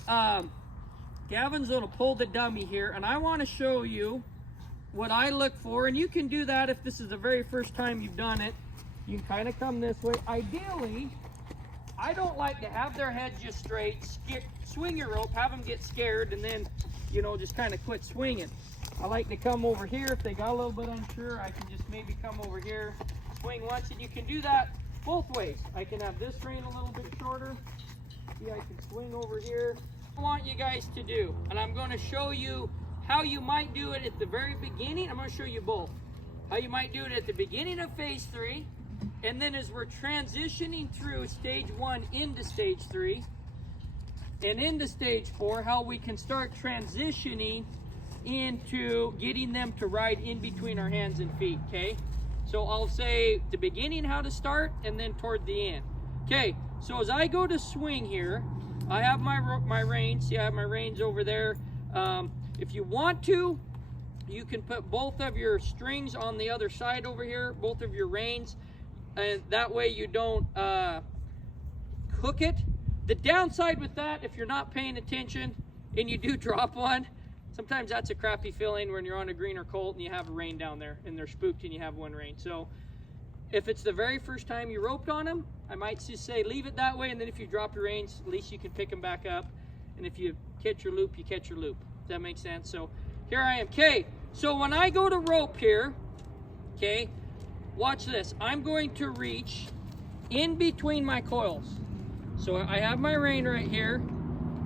Gavin's gonna pull the dummy here, and I want to show you what I look for, and you can do that if this is the very first time you've done it. You can kind of come this way. Ideally, I don't like to have their head just straight, swing your rope, have them get scared, and then, you know, just kind of quit swinging. I like to come over here. If they got a little bit unsure, I can just maybe come over here, swing once, and you can do that both ways. I can have this rein a little bit shorter. See, I can swing over here. I want you guys to do, and I'm going to show you how you might do it at the very beginning. I'm going to show you both. How you might do it at the beginning of phase 3, and then as we're transitioning through stage 1 into stage 3 and into stage 4, how we can start transitioning into getting them to ride in between our hands and feet. Okay, so I'll say the beginning how to start, and then toward the end. Okay, so as I go to swing here, I have my reins. See, I have my reins over there. If you want to, you can put both of your strings on the other side over here, both of your reins, and that way you don't hook it. The downside with that, if you're not paying attention and you do drop one, sometimes that's a crappy feeling when you're on a green or Colt and you have a rein down there and they're spooked and you have one rein. So if it's the very first time you roped on them, I might just say leave it that way, and then if you drop your reins, at least you can pick them back up. And if you catch your loop, you catch your loop. Does that make sense? So here I am. Okay, so when I go to rope here, okay, watch this. I'm going to reach in between my coils. So I have my rein right here.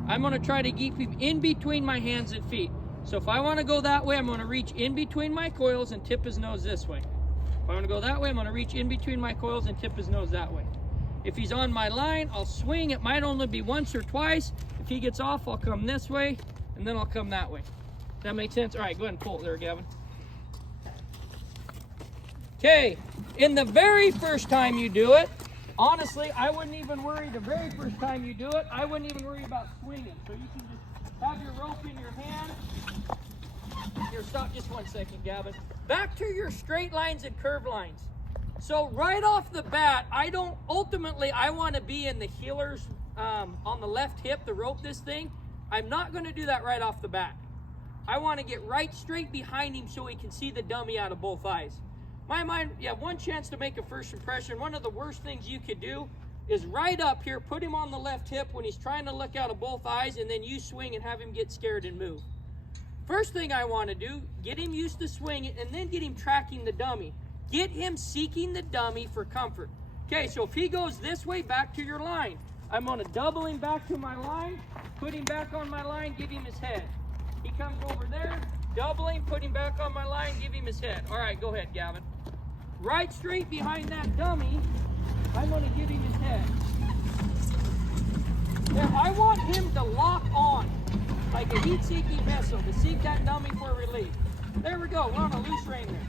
I'm going to try to keep him in between my hands and feet. So if I want to go that way, I'm going to reach in between my coils and tip his nose this way. If I want to go that way, I'm going to reach in between my coils and tip his nose that way. If he's on my line, I'll swing. It might only be once or twice. If he gets off, I'll come this way, and then I'll come that way. Does that make sense? All right, go ahead and pull it there, Gavin. Okay, in the very first time you do it, honestly, I wouldn't even worry the very first time you do it. I wouldn't even worry about swinging. So you can just have your rope in your hand. Here, stop just 1 second, Gavin. Back to your straight lines and curve lines. So right off the bat, I want to be in the heelers on the left hip, the rope this thing. I'm not going to do that right off the bat. I want to get right straight behind him so he can see the dummy out of both eyes. My mind, you have one chance to make a first impression. One of the worst things you could do is right up here, put him on the left hip when he's trying to look out of both eyes, and then you swing and have him get scared and move. First thing I want to do, get him used to swinging, and then get him tracking the dummy. Get him seeking the dummy for comfort. Okay, so if he goes this way, back to your line. I'm going to double him back to my line, put him back on my line, give him his head. He comes over there, double him, put him back on my line, give him his head. All right, go ahead, Gavin. Right straight behind that dummy, I'm going to give him his head. Now, I want him to lock on like a heat-seeking missile to seek that dummy for relief. There we go, we're on a loose rein there.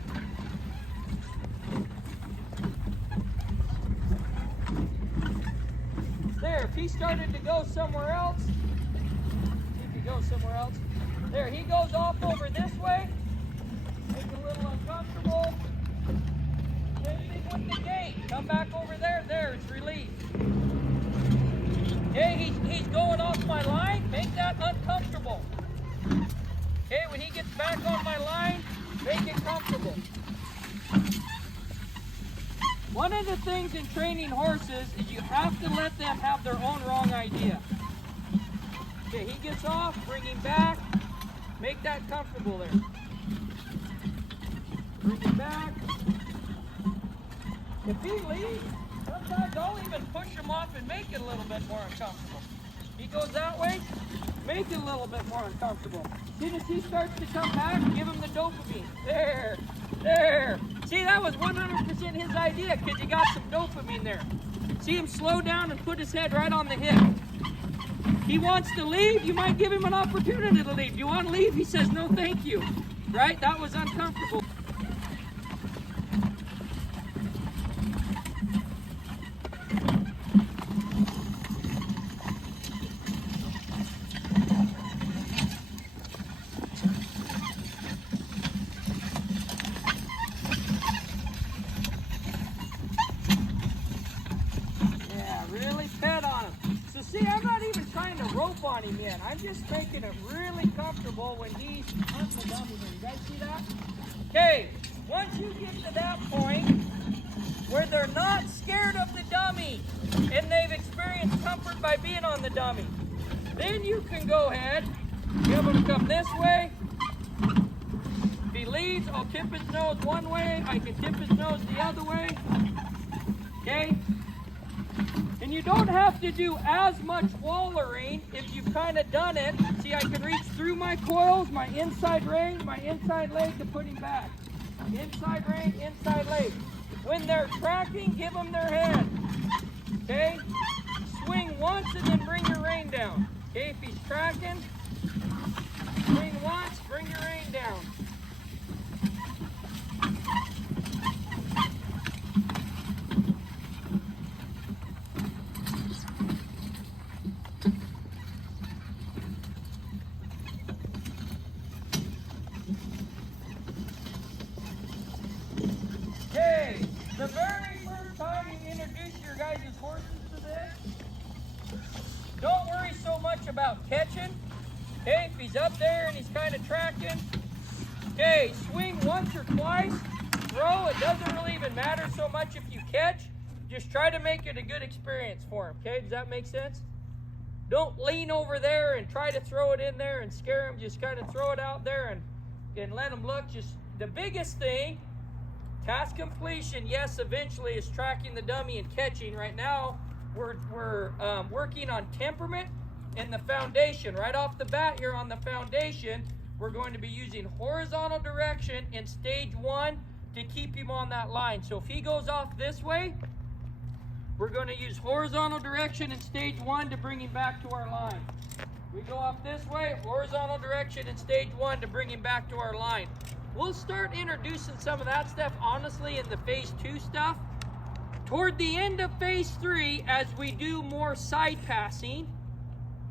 There, if he started to go somewhere else, he could go somewhere else. There, he goes off over this way, make it a little uncomfortable. Same thing with the gate. Come back over there, there, it's relief. Okay, he's going off my line, make that uncomfortable. Okay, when he gets back on my line, make it comfortable. One of the things in training horses is you have to let them have their own wrong idea. Okay, he gets off, bring him back, make that comfortable there. Bring him back. If he leaves, sometimes I'll even push him off and make it a little bit more uncomfortable. He goes that way, make it a little bit more uncomfortable. As soon as he starts to come back, give him the dopamine. There, there. See, that was 100% his idea because he got some dopamine there. See him slow down and put his head right on the hip. He wants to leave, you might give him an opportunity to leave. Do you want to leave? He says, no, thank you. Right? That was uncomfortable. up on him yet. I'm just making it really comfortable when he's on the dummy here. You guys see that? Okay, once you get to that point where they're not scared of the dummy and they've experienced comfort by being on the dummy, then you can go ahead, be able to come this way. If he leads, I'll tip his nose one way, I can tip his nose the other way. Okay? And you don't have to do as much wallering if you've kind of done it. See, I can reach through my coils, my inside rein, my inside leg to put him back. Inside rein, inside leg. When they're tracking, give them their head. Okay? Swing once and then bring your rein down. Okay, if he's tracking, swing once, bring your rein down. Okay, the very first time you introduce your guys' horses to this, don't worry so much about catching. Okay, if he's up there and he's kind of tracking, okay, swing once or twice, throw. It doesn't really even matter so much if you catch. Just try to make it a good experience for him. Okay, does that make sense? Don't lean over there and try to throw it in there and scare him. Just kind of throw it out there and let him look. Just the biggest thing, task completion, yes, eventually is tracking the dummy and catching. Right now, we're working on temperament and the foundation. Right off the bat here on the foundation, we're going to be using horizontal direction in stage 1 to keep him on that line. So if he goes off this way, we're going to use horizontal direction in stage 1 to bring him back to our line. We go off this way, horizontal direction in stage 1 to bring him back to our line. We'll start introducing some of that stuff, honestly, in the phase 2 stuff. Toward the end of phase 3, as we do more side passing,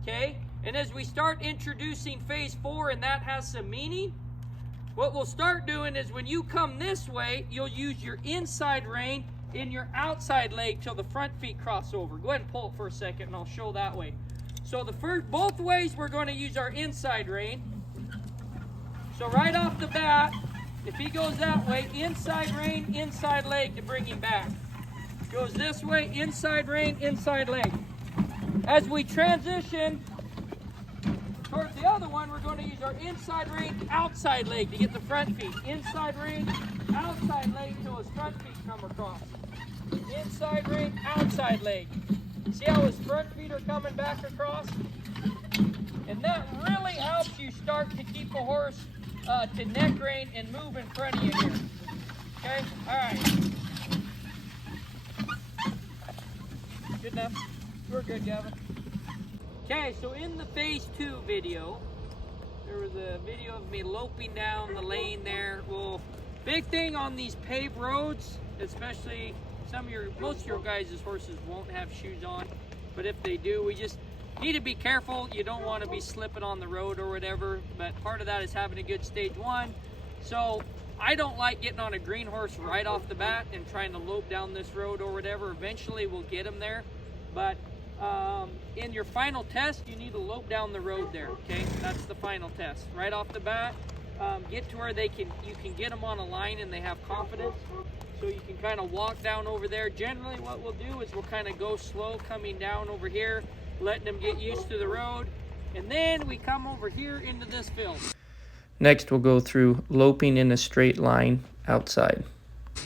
okay, and as we start introducing phase 4 and that has some meaning, what we'll start doing is when you come this way, you'll use your inside rein in your outside leg till the front feet cross over. Go ahead and pull it for a second and I'll show that way. So both ways we're going to use our inside rein. So right off the bat, if he goes that way, inside rein, inside leg to bring him back. Goes this way, inside rein, inside leg. As we transition towards the other one, we're going to use our inside rein, outside leg to get the front feet. Inside rein, outside leg till his front feet come across. Inside rein, outside leg. See how his front feet are coming back across? And that really helps you start to keep a horse to neck rein and move in front of you here. Okay? All right. Good enough? We're good, Gavin. Okay, so in the phase 2 video, there was a video of me loping down the lane there. Well, big thing on these paved roads, especially most of your guys' horses won't have shoes on, but if they do, we just need to be careful. You don't want to be slipping on the road or whatever, but part of that is having a good stage 1. So I don't like getting on a green horse right off the bat and trying to lope down this road or whatever. Eventually we'll get them there, but in your final test, you need to lope down the road there, okay? That's the final test. Right off the bat, get to where you can get them on a line and they have confidence. So you can kind of walk down over there. Generally what we'll do is we'll kind of go slow coming down over here, letting them get used to the road. And then we come over here into this field. Next, we'll go through loping in a straight line outside.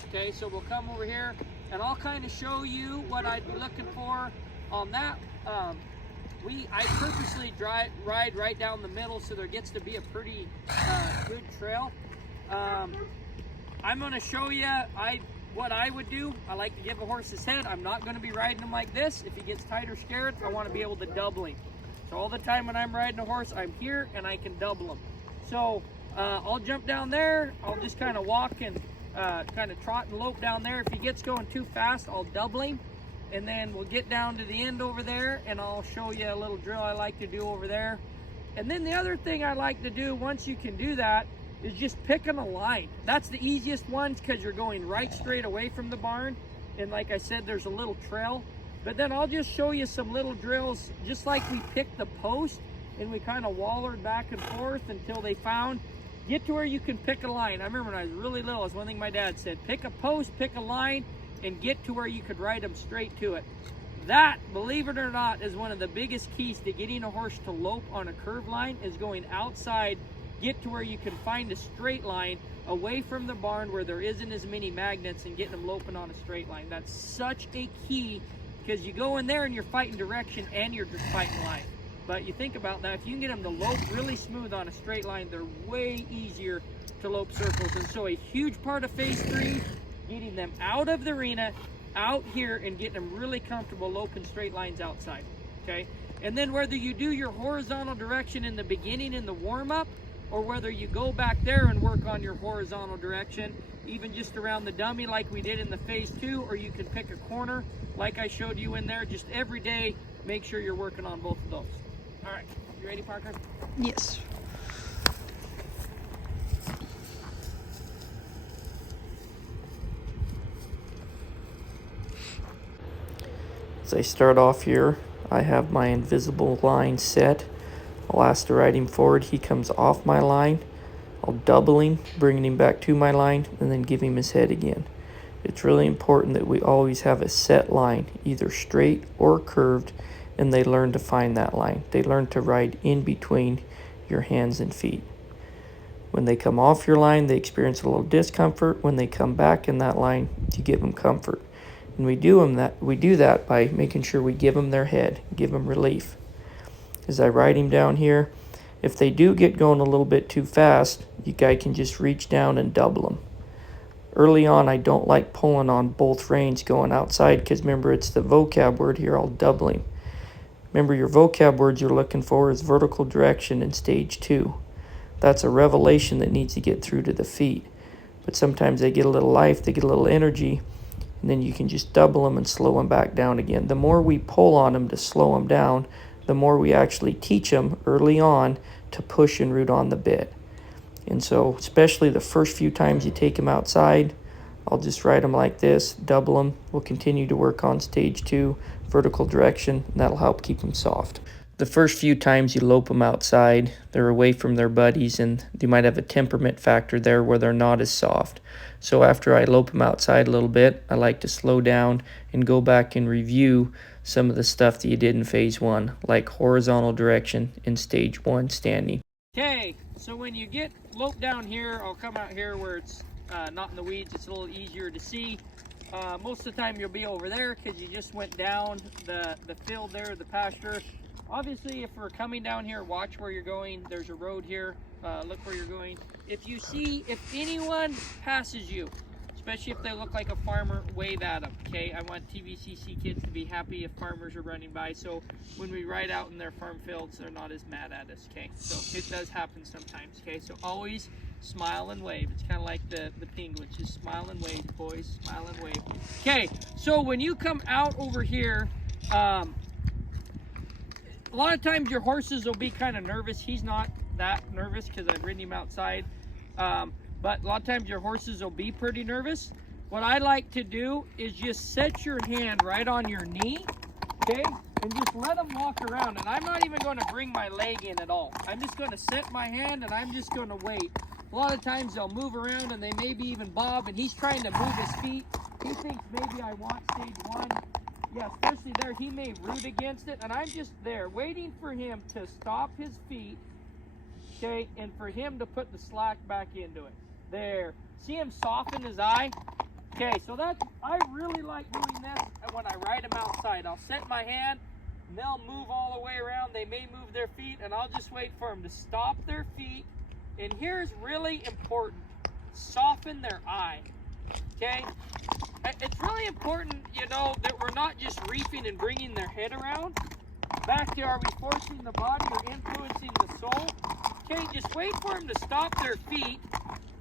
Okay, so we'll come over here and I'll kind of show you what I'd be looking for on that. I purposely ride right down the middle so there gets to be a pretty good trail. I'm going to show you what I would do. I like to give a horse his head. I'm not going to be riding him like this. If he gets tight or scared, I want to be able to double him. So all the time when I'm riding a horse, I'm here and I can double him. So I'll jump down there. I'll just kind of walk and kind of trot and lope down there. If he gets going too fast, I'll double him. And then we'll get down to the end over there and I'll show you a little drill I like to do over there. And then the other thing I like to do once you can do that is just picking a line. That's the easiest one because you're going right straight away from the barn. And like I said, there's a little trail. But then I'll just show you some little drills, just like we picked the post and we kind of wallered back and forth until they found. Get to where you can pick a line. I remember when I was really little, it's one thing my dad said, pick a post, pick a line, and get to where you could ride them straight to it. That, believe it or not, is one of the biggest keys to getting a horse to lope on a curve line, is going outside, get to where you can find a straight line away from the barn where there isn't as many magnets, and getting them loping on a straight line. That's such a key, because you go in there and you're fighting direction and you're just fighting line. But you think about that, if you can get them to lope really smooth on a straight line, they're way easier to lope circles. And so a huge part of phase 3, getting them out of the arena, out here, and getting them really comfortable loping straight lines outside, okay? And then whether you do your horizontal direction in the beginning in the warm-up, or whether you go back there and work on your horizontal direction, even just around the dummy like we did in the phase 2, or you can pick a corner like I showed you in there, just every day, make sure you're working on both of those. All right, you ready, Parker? Yes. As I start off here, I have my invisible line set. I'll ask to ride him forward. He comes off my line. I'll double him, bringing him back to my line, and then give him his head again. It's really important that we always have a set line, either straight or curved, and they learn to find that line. They learn to ride in between your hands and feet. When they come off your line, they experience a little discomfort. When they come back in that line, you give them comfort. And we do that by making sure we give them their head, give them relief. As I ride him down here, if they do get going a little bit too fast, you guys can just reach down and double them. Early on, I don't like pulling on both reins going outside, because remember, it's the vocab word here, I'll double him. Remember, your vocab words you're looking for is vertical direction in stage 2. That's a revelation that needs to get through to the feet. But sometimes they get a little life, they get a little energy, and then you can just double them and slow them back down again. The more we pull on them to slow them down, the more we actually teach them early on to push and root on the bit. And so, especially the first few times you take them outside, I'll just ride them like this, double them. We'll continue to work on stage 2, vertical direction, and that'll help keep them soft. The first few times you lope them outside, they're away from their buddies, and they might have a temperament factor there where they're not as soft. So after I lope them outside a little bit, I like to slow down and go back and review some of the stuff that you did in phase 1, like horizontal direction in stage 1 standing. Okay, so when you get loped down here, I'll come out here where it's not in the weeds, it's a little easier to see. Most of the time you'll be over there because you just went down the field there, the pasture. Obviously, if we're coming down here, watch where you're going. There's a road here. Look where you're going. If anyone passes you, especially if they look like a farmer, wave at them, okay? I want TVCC kids to be happy if farmers are running by, so when we ride out in their farm fields, they're not as mad at us, okay? So it does happen sometimes, okay? So always smile and wave. It's kind of like the penguins. Just smile and wave, boys. Smile and wave. Okay, so when you come out over here, a lot of times your horses will be kind of nervous. He's not that nervous because I've ridden him outside. But a lot of times your horses will be pretty nervous. What I like to do is just set your hand right on your knee, okay? And just let them walk around. And I'm not even going to bring my leg in at all. I'm just going to set my hand and I'm just going to wait. A lot of times they'll move around and they maybe even bob, and he's trying to move his feet. He thinks maybe I want stage 1. Yeah, especially there, he may root against it, and I'm just there waiting for him to stop his feet, okay, and for him to put the slack back into it. There. See him soften his eye? Okay, so I really like doing this when I ride them outside. I'll set my hand, and they'll move all the way around. They may move their feet, and I'll just wait for them to stop their feet. And here's really important. Soften their eye, okay? It's really important, you know, that we're not just reefing and bringing their head around. Back to, are we forcing the body or influencing the soul? Okay, just wait for him to stop their feet.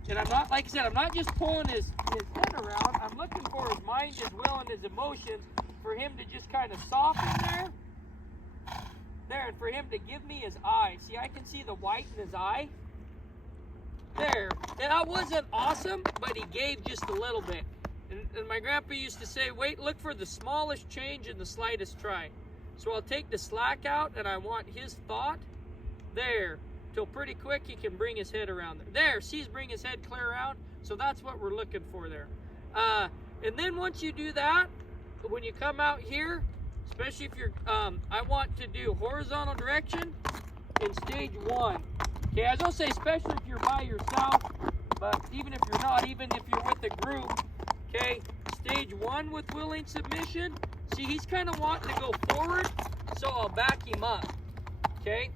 And I'm not, like I said, I'm not just pulling his head around. I'm looking for his mind, his will, and his emotions, for him to just kind of soften there. There, and for him to give me his eye. See, I can see the white in his eye. There. And that wasn't awesome, but he gave just a little bit. And my grandpa used to say, wait, look for the smallest change in the slightest try. So I'll take the slack out, and I want his thought there till pretty quick he can bring his head around there. There, see, he's bring his head clear around. So that's what we're looking for there. And then once you do that, when you come out here, especially if you're, I want to do horizontal direction in stage 1. Okay, as I'll say, especially if you're by yourself, but even if you're not, even if you're with a group, okay, stage 1 with willing submission, see, he's kind of wanting to go forward, so I'll back him up, okay?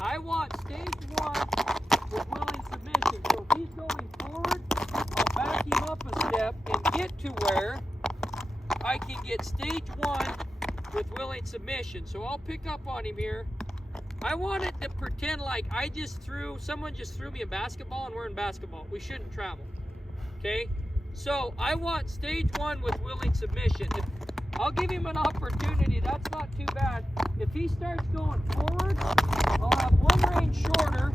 I want stage 1 with willing submission, so if he's going forward, I'll back him up a step and get to where I can get stage 1 with willing submission. So I'll pick up on him here. I want it to pretend like someone just threw me a basketball and we're in basketball. We shouldn't travel, okay? So I want stage 1 with willing submission. I'll give him an opportunity, that's not too bad. If he starts going forward, I'll have one rein shorter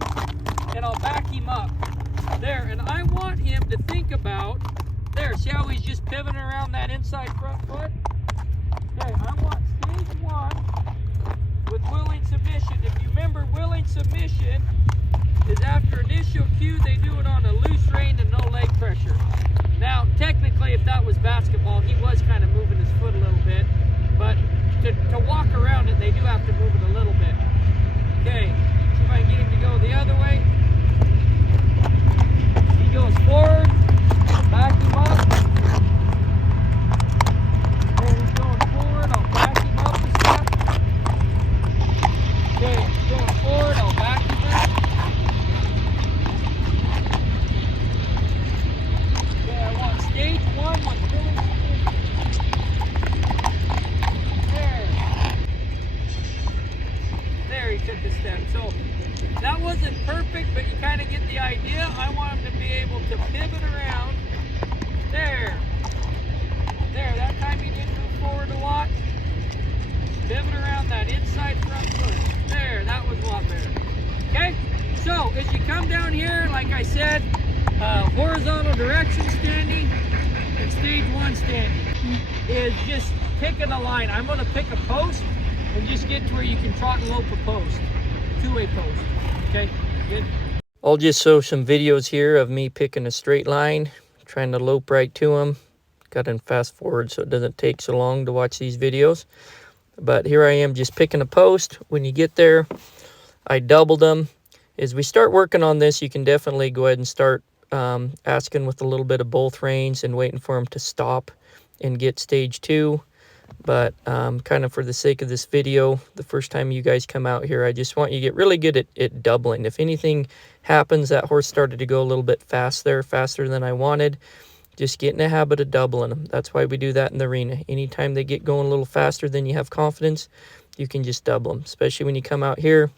and I'll back him up. There, and I want him to think about, there, see how he's just pivoting around that inside front foot? Okay, I want stage 1 with willing submission. If you remember, willing submission is after initial cue, they do it on a loose rein and no leg pressure. Now, technically, if that was basketball, he was kind of moving his foot a little bit, but to walk around it, they do have to move it a little bit. Okay, see if I can get him to go the other way. He goes forward, back him up. Okay, he's going forward, I'll back him up a step. Okay, he's going forward, I'll back him up. Okay, I want stage 1 with willing submission. There he took a step. So that wasn't perfect, but you kind of get the idea. I want him to be able to pivot around. There. That time he didn't move forward a lot. Pivot around that inside front foot. There, that was a lot better. Okay, so as you come down here, like I said, horizontal direction standing and stage 1 standing is just picking a line. I'm going to pick a post and just get to where you can trot and lope a post. Two-way post. Okay, good. I'll just show some videos here of me picking a straight line, trying to lope right to them. Got in fast forward so it doesn't take so long to watch these videos. But here I am just picking a post. When you get there, I doubled them. As we start working on this, you can definitely go ahead and start asking with a little bit of both reins and waiting for them to stop and get stage 2. But kind of for the sake of this video, the first time you guys come out here, I just want you to get really good at doubling. If anything happens, that horse started to go a little bit faster than I wanted, just get in the habit of doubling them. That's why we do that in the arena. Anytime they get going a little faster than you have confidence, you can just double them, especially when you come out here.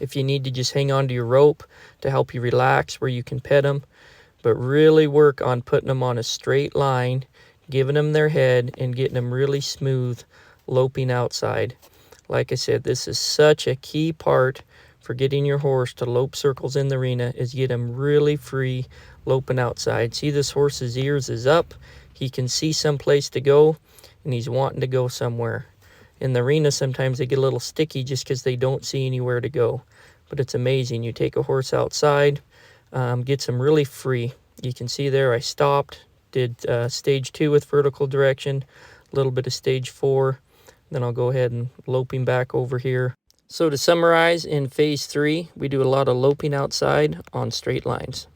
If you need to just hang on to your rope to help you relax where you can pet them, but really work on putting them on a straight line, giving them their head and getting them really smooth, loping outside. Like I said, this is such a key part for getting your horse to lope circles in the arena, is get him really free, loping outside. See, this horse's ears is up. He can see some place to go, and he's wanting to go somewhere. In the arena, sometimes they get a little sticky just because they don't see anywhere to go. But it's amazing. You take a horse outside, gets him really free. You can see there I stopped, did stage 2 with vertical direction, a little bit of stage 4. Then I'll go ahead and lope him back over here. So to summarize, in phase 3, we do a lot of loping outside on straight lines.